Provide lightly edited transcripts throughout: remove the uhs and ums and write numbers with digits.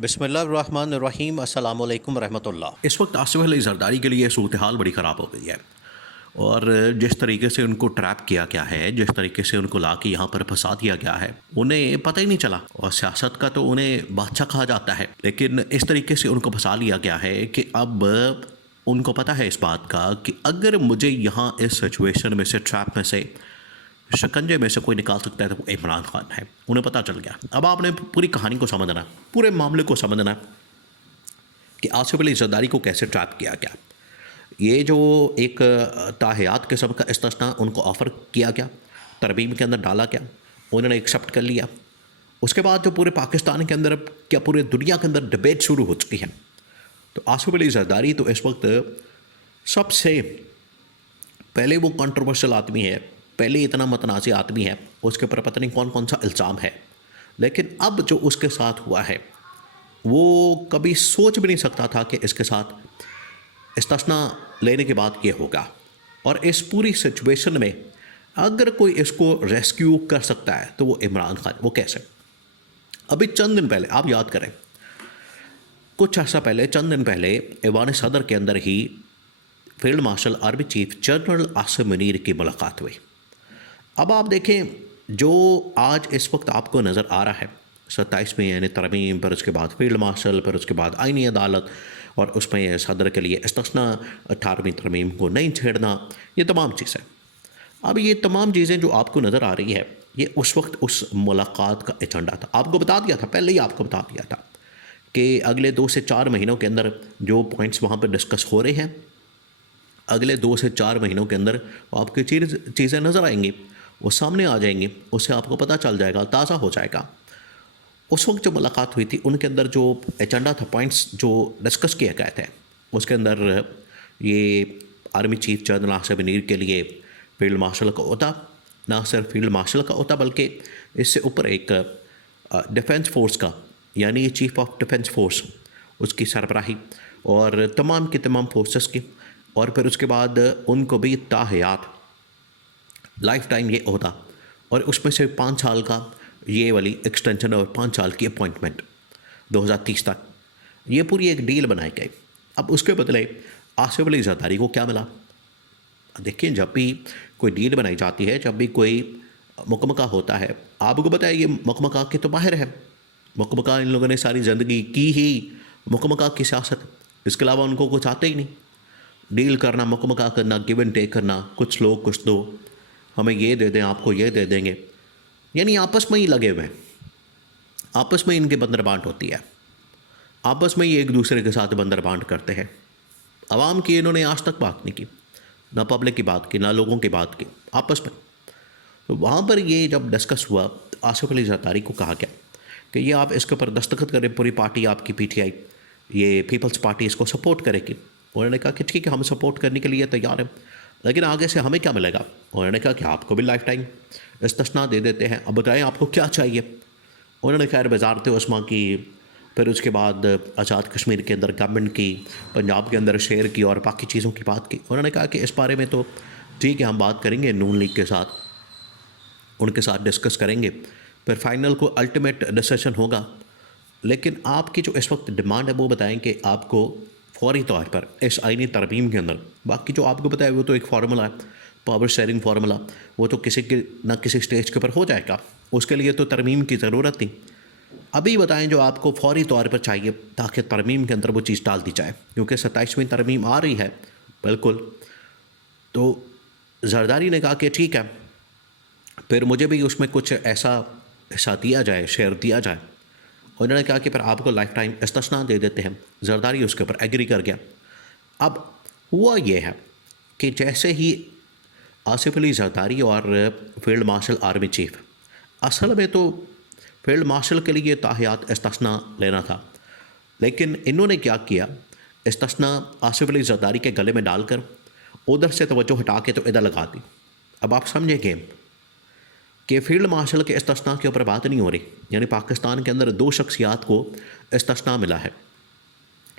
बिस्मिल्लाहिर्रहमानिर्रहीम अस्सलाम वालेकुम रहमतुल्लाह। इस वक्त आसिफ अली जरदारी के लिए सूरत हाल बड़ी ख़राब हो गई है। और जिस तरीके से उनको ट्रैप किया गया है, जिस तरीके से उनको ला के यहाँ पर फंसा दिया गया है, उन्हें पता ही नहीं चला। और सियासत का तो उन्हें बादशाह कहा जाता है, लेकिन इस तरीके से उनको फंसा लिया गया है कि अब उनको पता है इस बात का कि अगर मुझे यहाँ इस सिचुएशन में से, ट्रैप में से, शिकंजे में से कोई निकाल सकता है तो वो इमरान खान है। उन्हें पता चल गया। अब आपने पूरी कहानी को समझना, पूरे मामले को समझना कि आसिफ अली जरदारी को कैसे ट्रैप किया गया। ये जो एक ताहयात किस्म का इस्तिस्ना उनको ऑफ़र किया गया, तरमीम के अंदर डाला गया, उन्होंने एक्सेप्ट कर लिया। उसके बाद जो पूरे पाकिस्तान के अंदर, क्या पूरे दुनिया के अंदर डिबेट शुरू हो चुकी है। तो आसिफ अली जरदारी तो इस वक्त सबसे पहले वो कंट्रोवर्शियल आदमी है, पहले इतना मतनाज़ आदमी है, उसके ऊपर पता नहीं कौन कौन सा इल्ज़ाम है। लेकिन अब जो उसके साथ हुआ है वो कभी सोच भी नहीं सकता था कि इसके साथ इस्तिस्ना लेने के बाद ये होगा। और इस पूरी सिचुएशन में अगर कोई इसको रेस्क्यू कर सकता है तो वो इमरान खान। वो कैसे? अभी चंद दिन पहले आप याद करें, कुछ अर्सा पहले, चंद दिन पहले ऐवान सदर के अंदर ही field marshal army chief general Asim Munir की मुलाकात हुई। अब आप देखें, जो आज इस वक्त आपको नज़र आ रहा है 27वें यानी तरमीम, पर उसके बाद फील्ड मार्शल, पर उसके बाद आईनी अदालत, और उसमें सदर के लिए इस्तिस्ना, 18वीं तरमीम को नहीं छेड़ना, ये तमाम चीज़ें। अब ये तमाम चीज़ें जो आपको नज़र आ रही है, ये उस वक्त उस मुलाकात का एजेंडा था। आपको बता दिया था, पहले ही आपको बता दिया था कि अगले 2 से 4 महीनों के अंदर जो पॉइंट्स वहाँ पर डिस्कस हो रहे हैं, अगले 2 से 4 महीनों के अंदर आपकी चीज़ें नज़र आएंगी, वो सामने आ जाएंगी, उससे आपको पता चल जाएगा, ताज़ा हो जाएगा। उस वक्त जो मुलाकात हुई थी, उनके अंदर जो एजेंडा था, पॉइंट्स जो डिस्कस किए गए थे, उसके अंदर ये army chief general Asim Munir के लिए फील्ड मार्शल का ओहदा, ना सिर्फ फील्ड मार्शल का ओहदा बल्कि इससे ऊपर एक डिफेंस फोर्स का, यानी चीफ ऑफ डिफेंस फोर्स, उसकी सरबराही और तमाम की तमाम फोर्सेस की। और फिर उसके बाद उनको भी ताहयात लाइफ टाइम ये ओहदा, और उसमें से 5 साल का ये वाली एक्सटेंशन और 5 साल की अपॉइंटमेंट 2030 तक, ये पूरी एक डील बनाई गई। अब उसके बदले आसिफ अली जरदारी को क्या मिला? देखिए, जब भी कोई डील बनाई जाती है, जब भी कोई मुकमका होता है, आपको पता है ये मुकमका के तो बाहर है। मुकमका इन लोगों ने सारी ज़िंदगी की ही मुकमका की सियासत, इसके अलावा उनको कुछ आता ही नहीं। डील करना, मुकमका करना, गिव एंड टेक करना, कुछ लोग कुछ दो, हमें ये दे दें, आपको ये दे देंगे, यानी आपस में ही लगे हुए हैं। आपस में इनकी बंदर बांट होती है, आपस में ही एक दूसरे के साथ बंदर बांट करते हैं। आवाम की इन्होंने आज तक बात नहीं की, ना पब्लिक की बात की, ना लोगों की बात की, आपस में। तो वहाँ पर ये जब डिस्कस हुआ, आसिफ अली जरदारी को कहा गया कि ये आप इसके ऊपर दस्तखत करें, पूरी पार्टी आपकी PTI, ये पीपल्स पार्टी इसको सपोर्ट करेगी। उन्होंने कहा कि ठीक है, हम सपोर्ट करने के लिए तैयार हैं, लेकिन आगे से हमें क्या मिलेगा? उन्होंने कहा कि आपको भी लाइफ टाइम इस्तिस्ना दे देते हैं, अब बताएं आपको क्या चाहिए। उन्होंने खैर वजारत उस्मा की, फिर उसके बाद आज़ाद कश्मीर के अंदर गवर्नमेंट की, पंजाब के अंदर शेयर की, और बाकी चीज़ों की बात की। उन्होंने कहा कि इस बारे में तो ठीक है, हम बात करेंगे नून लीग के साथ, उनके साथ डिस्कस करेंगे, फिर फाइनल को अल्टीमेट डिसीजन होगा। लेकिन आपकी जो इस वक्त डिमांड है वो बताएं कि आपको फौरी तौर पर इस आईनी तरमीम के अंदर, बाकी जो आपको पता है वो तो एक फार्मूला है, पावर शेयरिंग फार्मूला, वो तो किसी के ना किसी स्टेज के ऊपर हो जाएगा, उसके लिए तो तरमीम की ज़रूरत नहीं। अभी बताएं जो आपको फौरी तौर पर चाहिए, ताकि तरमीम के अंदर वो चीज़ डाल दी जाए, क्योंकि 27वीं तरमीम आ रही है। बिल्कुल। तो जरदारी ने कहा कि ठीक है, फिर मुझे भी उसमें कुछ ऐसा हिस्सा दिया जाए, शेयर दिया जाए। उन्होंने कहा कि फिर आपको लाइफ टाइम इस्तिस्ना दे देते हैं। जरदारी उसके ऊपर एग्री कर गया। अब हुआ ये है कि जैसे ही आसिफ अली जरदारी और फील्ड मार्शल आर्मी चीफ, असल में तो फील्ड मार्शल के लिए ताहयात इस्तिस्ना लेना था, लेकिन इन्होंने क्या किया, इस्तिस्ना आसिफ अली जरदारी के गले में डालकर उधर से तवज्जो हटा के तो इधर लगा दी। अब आप समझे गेम कि फील्ड मार्शल के इस्तिस्ना के ऊपर बात नहीं हो रही, यानी पाकिस्तान के अंदर 2 शख्सियात को इस्तिस्ना मिला है,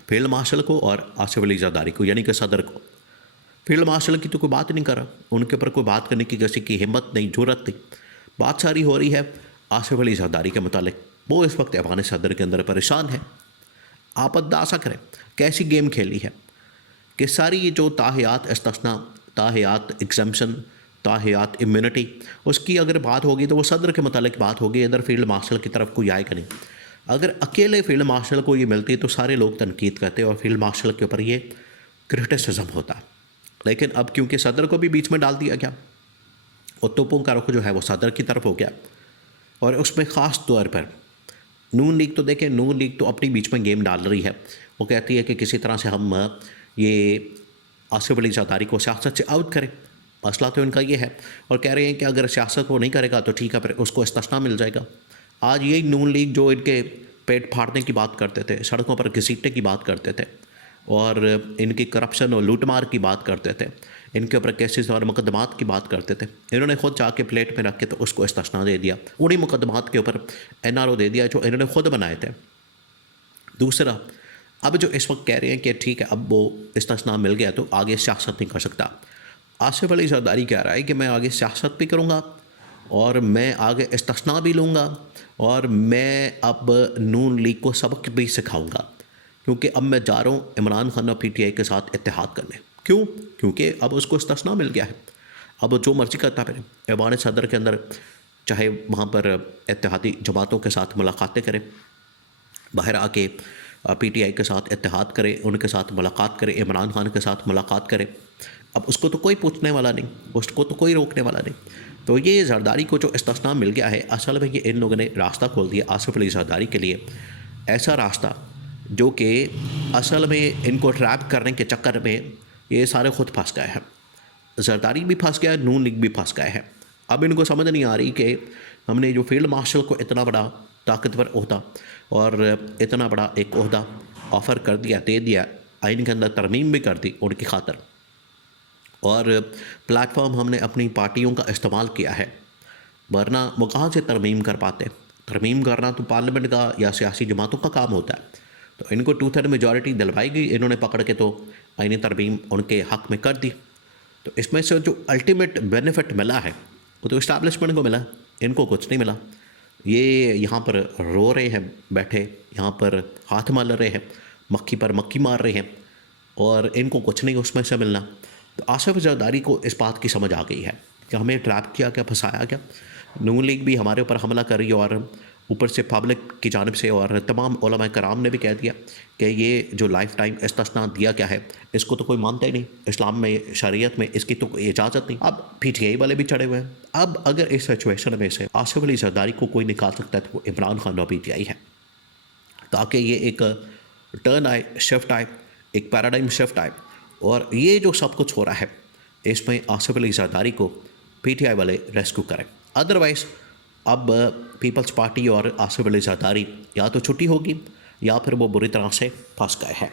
फील्ड मार्शल को और आसिफ अली जरदारी को, यानी कि सदर को। फील्ड मार्शल की तो कोई बात नहीं कर रहा, उनके ऊपर कोई बात करने की किसी की हिम्मत नहीं, जुर्रत नहीं। बात सारी हो रही है आसिफ अली जरदारी के मुतालिक। वो इस वक्त ऐवान सदर के अंदर परेशान है। आपद्दासा करें। कैसी गेम खेली है कि सारी ये जो ताहियात इस्तिस्ना, ताहियात एग्जम्पशन, ताहियात इम्यूनिटी, उसकी अगर बात होगी तो वो सदर के मतलब बात होगी, इधर फील्ड मार्शल की तरफ कोई आएगा नहीं। अगर अकेले फील्ड मार्शल को ये मिलती तो सारे लोग तनकीद करते और फील्ड मार्शल के ऊपर ये क्रिटिसिज्म होता। लेकिन अब क्योंकि सदर को भी बीच में डाल दिया गया और तोपों का रुख जो है वो सदर की तरफ हो गया, और उसमें ख़ास तौर पर नून लीग तो देखें, नून लीग तो अपनी बीच में गेम डाल रही है। वो कहती है कि किसी तरह से हम ये आसिफ अली ज़रदारी को सियासत से आउट करें। मसला तो इनका ये है, और कह रहे हैं कि अगर सियासत वो नहीं करेगा तो ठीक है, फिर उसको इस्तिस्ना मिल जाएगा। आज यही नून लीग जो इनके पेट फाड़ने की बात करते थे, सड़कों पर घसीटने की बात करते थे और इनकी करप्शन और लूटमार की बात करते थे, इनके ऊपर केसेस और मुकदमात की बात करते थे, इन्होंने खुद जाके प्लेट में रख के तो उसको इस्तिस्ना दे दिया। उन्हीं मुकदमात के ऊपर NRO दे दिया जो इन्होंने खुद बनाए थे। दूसरा, अब जो इस वक्त कह रहे हैं कि ठीक है अब वो इस्तिस्ना मिल गया तो आगे सियासत नहीं कर सकता। आसिफ अली ज़रदारी कह रहा है कि मैं आगे सियासत भी करूँगा और मैं आगे इस्तिस्ना भी लूँगा और मैं अब नून लीग को सबक भी सिखाऊँगा, क्योंकि अब मैं जा रहा हूँ इमरान खान और PTI के साथ इत्तेहाद करने। क्यों? क्योंकि अब उसको इस्तिस्ना मिल गया है। अब जो मर्ज़ी करता फिर ऐवान सदर के अंदर चाहे वहाँ पर इत्तेहादी जमातों के साथ मुलाकातें करे, बाहर आके PTI के साथ इत्तेहाद करे, उनके साथ मुलाकात करे, इमरान खान के साथ मुलाकात करे। अब उसको तो कोई पूछने वाला नहीं, उसको तो कोई रोकने वाला नहीं। तो ये ज़रदारी को जो इस्तिस्ना मिल गया है, असल में ये इन लोगों ने रास्ता खोल दिया आसिफ अली ज़रदारी के लिए, ऐसा रास्ता जो कि असल में इनको ट्रैप करने के चक्कर में ये सारे खुद फंस गए हैं। ज़रदारी भी फंस गया है, नून लीग भी फंस गए हैं। अब इनको समझ नहीं आ रही कि हमने जो फील्ड मार्शल को इतना बड़ा ताकतवर ओहदा और इतना बड़ा एक ओहदा ऑफ़र कर दिया, दे दिया, आइन के अंदर तरमीम भी कर दी उनकी खातर, और प्लेटफॉर्म हमने अपनी पार्टियों का इस्तेमाल किया है, वरना वो कहाँ से तरमीम कर पाते। तरमीम करना तो पार्लियामेंट का या सियासी जमातों का काम होता है। तो इनको 2/3 मेजॉरिटी दिलवाई गई, इन्होंने पकड़ के तो आईनी तरमीम उनके हक़ में कर दी। तो इसमें से जो अल्टीमेट बेनिफिट मिला है वो तो इस्टेब्लिशमेंट को मिला, इनको कुछ नहीं मिला। ये यहाँ पर रो रहे हैं बैठे, यहाँ पर हाथ मल रहे हैं, मक्खी पर मक्खी मार रहे हैं और इनको कुछ नहीं उसमें से मिलना। तो आसिफ ज़रदारी को इस बात की समझ आ गई है कि हमें ट्रैप किया गया, फंसाया गया। नून लीग भी हमारे ऊपर हमला कर रही है और ऊपर से पब्लिक की जानिब से और तमाम उलमा कराम ने भी कह दिया कि ये जो लाइफ टाइम इस्तिस्ना दिया गया है इसको तो कोई मानता ही नहीं, इस्लाम में, शरीयत में इसकी तो कोई इजाज़त नहीं। अब PTI वाले भी चढ़े हुए हैं। अब अगर इस सिचुएशन में से आसिफ अली ज़रदारी को कोई निकाल सकता है तो वो इमरान खान और PTI है, ताकि ये एक टर्न आए, शिफ्ट आए, एक पैराडाइम शिफ्ट आए। और ये जो सब कुछ हो रहा है इसमें आसिफ अली ज़रदारी को PTI वाले रेस्क्यू करें। अदरवाइज़ अब पीपल्स पार्टी और आसिफ अली ज़रदारी या तो छुट्टी होगी या फिर वो बुरी तरह से फंस गए हैं।